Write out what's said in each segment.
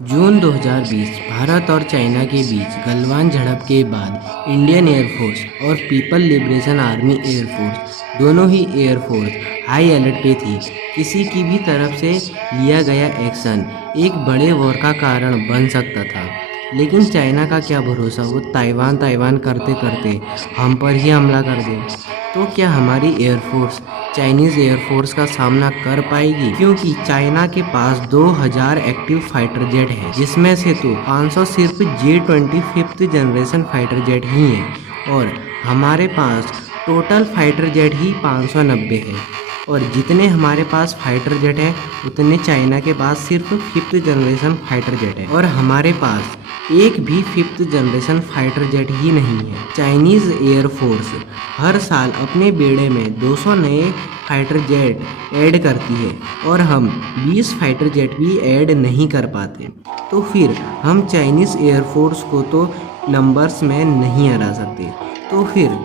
जून 2020 भारत और चाइना के बीच गलवान झड़प के बाद इंडियन एयरफोर्स और पीपल लिबरेशन आर्मी एयरफोर्स दोनों ही एयरफोर्स हाई अलर्ट पे थी। किसी की भी तरफ से लिया गया एक्शन एक बड़े वॉर का कारण बन सकता था, लेकिन चाइना का क्या भरोसा, वो ताइवान करते करते हम पर ही हमला कर दे। तो क्या हमारी एयरफोर्स चाइनीज़ एयरफोर्स का सामना कर पाएगी? क्योंकि चाइना के पास 2000 एक्टिव फाइटर जेट है, जिसमें से तो 500 सिर्फ J-20 5th generation fighter jet ही हैं और हमारे पास टोटल फाइटर जेट ही 590 है। और जितने हमारे पास फाइटर जेट है उतने चाइना के पास सिर्फ 5th जनरेशन फाइटर जेट है और हमारे पास एक भी 5th जनरेशन फाइटर जेट ही नहीं है। चाइनीज़ एयरफोर्स हर साल अपने बेड़े में 200 नए फाइटर जेट ऐड करती है और हम 20 फाइटर जेट भी ऐड नहीं कर पाते। तो फिर हम चाइनीज़ एयरफोर्स को तो नंबर्स में नहीं हरा सकते, तो फिर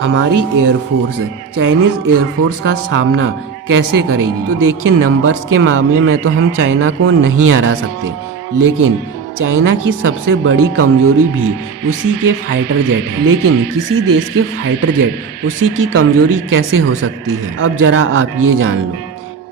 हमारी एयरफोर्स चाइनीज़ एयरफोर्स का सामना कैसे करेगी? तो देखिए, नंबर्स के मामले में तो हम चाइना को नहीं हरा सकते, लेकिन चाइना की सबसे बड़ी कमजोरी भी उसी के फाइटर जेट है। लेकिन किसी देश के फाइटर जेट उसी की कमजोरी कैसे हो सकती है? अब ज़रा आप ये जान लो,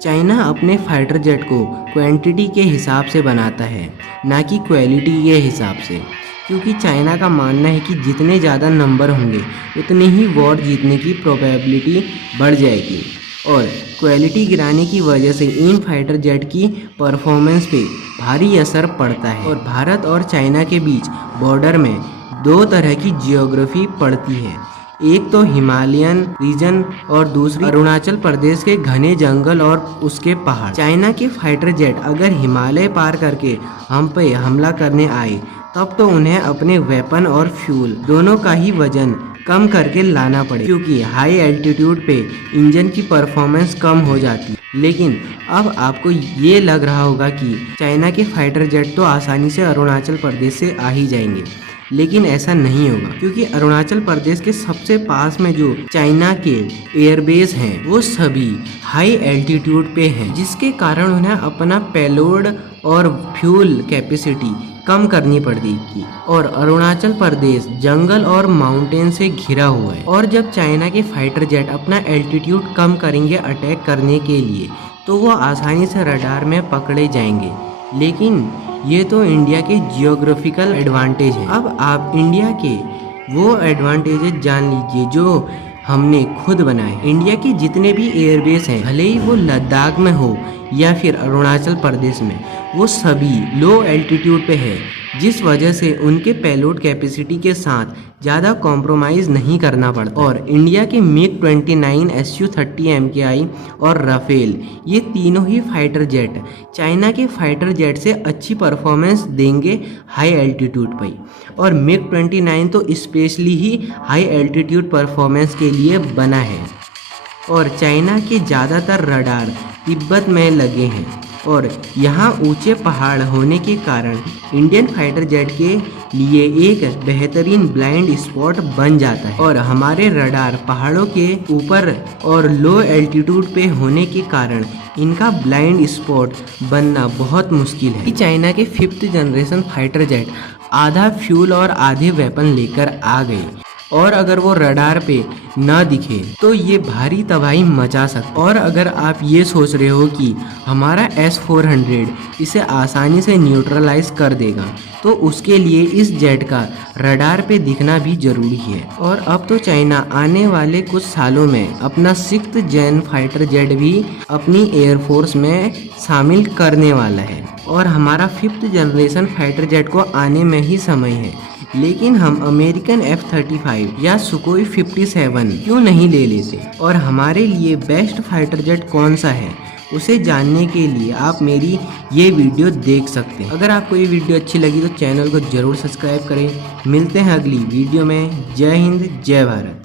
चाइना अपने फाइटर जेट को क्वांटिटी के हिसाब से बनाता है, ना कि क्वालिटी के हिसाब से। क्योंकि चाइना का मानना है कि जितने ज़्यादा नंबर होंगे उतनी ही वॉर जीतने की प्रोबेबिलिटी बढ़ जाएगी और क्वालिटी गिराने की वजह से इन फाइटर जेट की परफॉर्मेंस पे भारी असर पड़ता है। और भारत और चाइना के बीच बॉर्डर में दो तरह की जियोग्राफी पड़ती है, एक तो हिमालयन रीजन और दूसरी अरुणाचल प्रदेश के घने जंगल और उसके पहाड़। चाइना के फाइटर जेट अगर हिमालय पार करके हम पे हमला करने आए तब तो उन्हें अपने वेपन और फ्यूल दोनों का ही वजन कम करके लाना पड़े, क्योंकि हाई एल्टीट्यूड पे इंजन की परफॉर्मेंस कम हो जाती है। लेकिन अब आपको ये लग रहा होगा कि चाइना के फाइटर जेट तो आसानी से अरुणाचल प्रदेश से आ ही जाएंगे, लेकिन ऐसा नहीं होगा, क्योंकि अरुणाचल प्रदेश के सबसे पास में जो चाइना के एयरबेस हैं वो सभी हाई एल्टीट्यूड पे हैं, जिसके कारण उन्हें अपना पेलोड और फ्यूल कैपेसिटी कम करनी पड़ेगी। और अरुणाचल प्रदेश जंगल और माउंटेन से घिरा हुआ है, और जब चाइना के फाइटर जेट अपना एल्टीट्यूड कम करेंगे अटैक करने के लिए तो वो आसानी से रडार में पकड़े जाएंगे। लेकिन ये तो इंडिया के जियोग्राफिकल एडवांटेज है। अब आप इंडिया के वो एडवांटेजेस जान लीजिए जो हमने खुद बनाए। इंडिया के जितने भी एयरबेस हैं, भले ही वो लद्दाख में हो या फिर अरुणाचल प्रदेश में, वो सभी लो एल्टीट्यूड पे है, जिस वजह से उनके पेलोड कैपेसिटी के साथ ज़्यादा कॉम्प्रोमाइज़ नहीं करना पड़ता। और इंडिया के MiG-29 Su-30 MKI और राफेल, ये तीनों ही फाइटर जेट चाइना के फाइटर जेट से अच्छी परफॉर्मेंस देंगे हाई एल्टीट्यूड पर। और MiG-29 तो स्पेशली ही हाई एल्टीट्यूड परफॉर्मेंस के लिए बना है। और चाइना के ज़्यादातर रडार तिब्बत में लगे हैं और यहाँ ऊंचे पहाड़ होने के कारण इंडियन फाइटर जेट के लिए एक बेहतरीन ब्लाइंड स्पॉट बन जाता है। और हमारे रडार पहाड़ों के ऊपर और लो एल्टीट्यूड पे होने के कारण इनका ब्लाइंड स्पॉट बनना बहुत मुश्किल है। चाइना के 5th जनरेशन फाइटर जेट आधा फ्यूल और आधे वेपन लेकर आ गए, और अगर वो रडार पे ना दिखे तो ये भारी तबाही मचा सकता। और अगर आप ये सोच रहे हो कि हमारा S-400 इसे आसानी से न्यूट्रलाइज कर देगा, तो उसके लिए इस जेट का रडार पे दिखना भी जरूरी है। और अब तो चाइना आने वाले कुछ सालों में अपना 6th जेन फाइटर जेट भी अपनी एयरफोर्स में शामिल करने वाला है, और हमारा 5th जनरेशन फाइटर जेट को आने में ही समय है। लेकिन हम अमेरिकन F-35 या सुकोई 57 क्यों नहीं ले लेते? और हमारे लिए बेस्ट फाइटर जेट कौन सा है, उसे जानने के लिए आप मेरी ये वीडियो देख सकते हैं। अगर आपको ये वीडियो अच्छी लगी तो चैनल को ज़रूर सब्सक्राइब करें। मिलते हैं अगली वीडियो में। जय हिंद, जय भारत।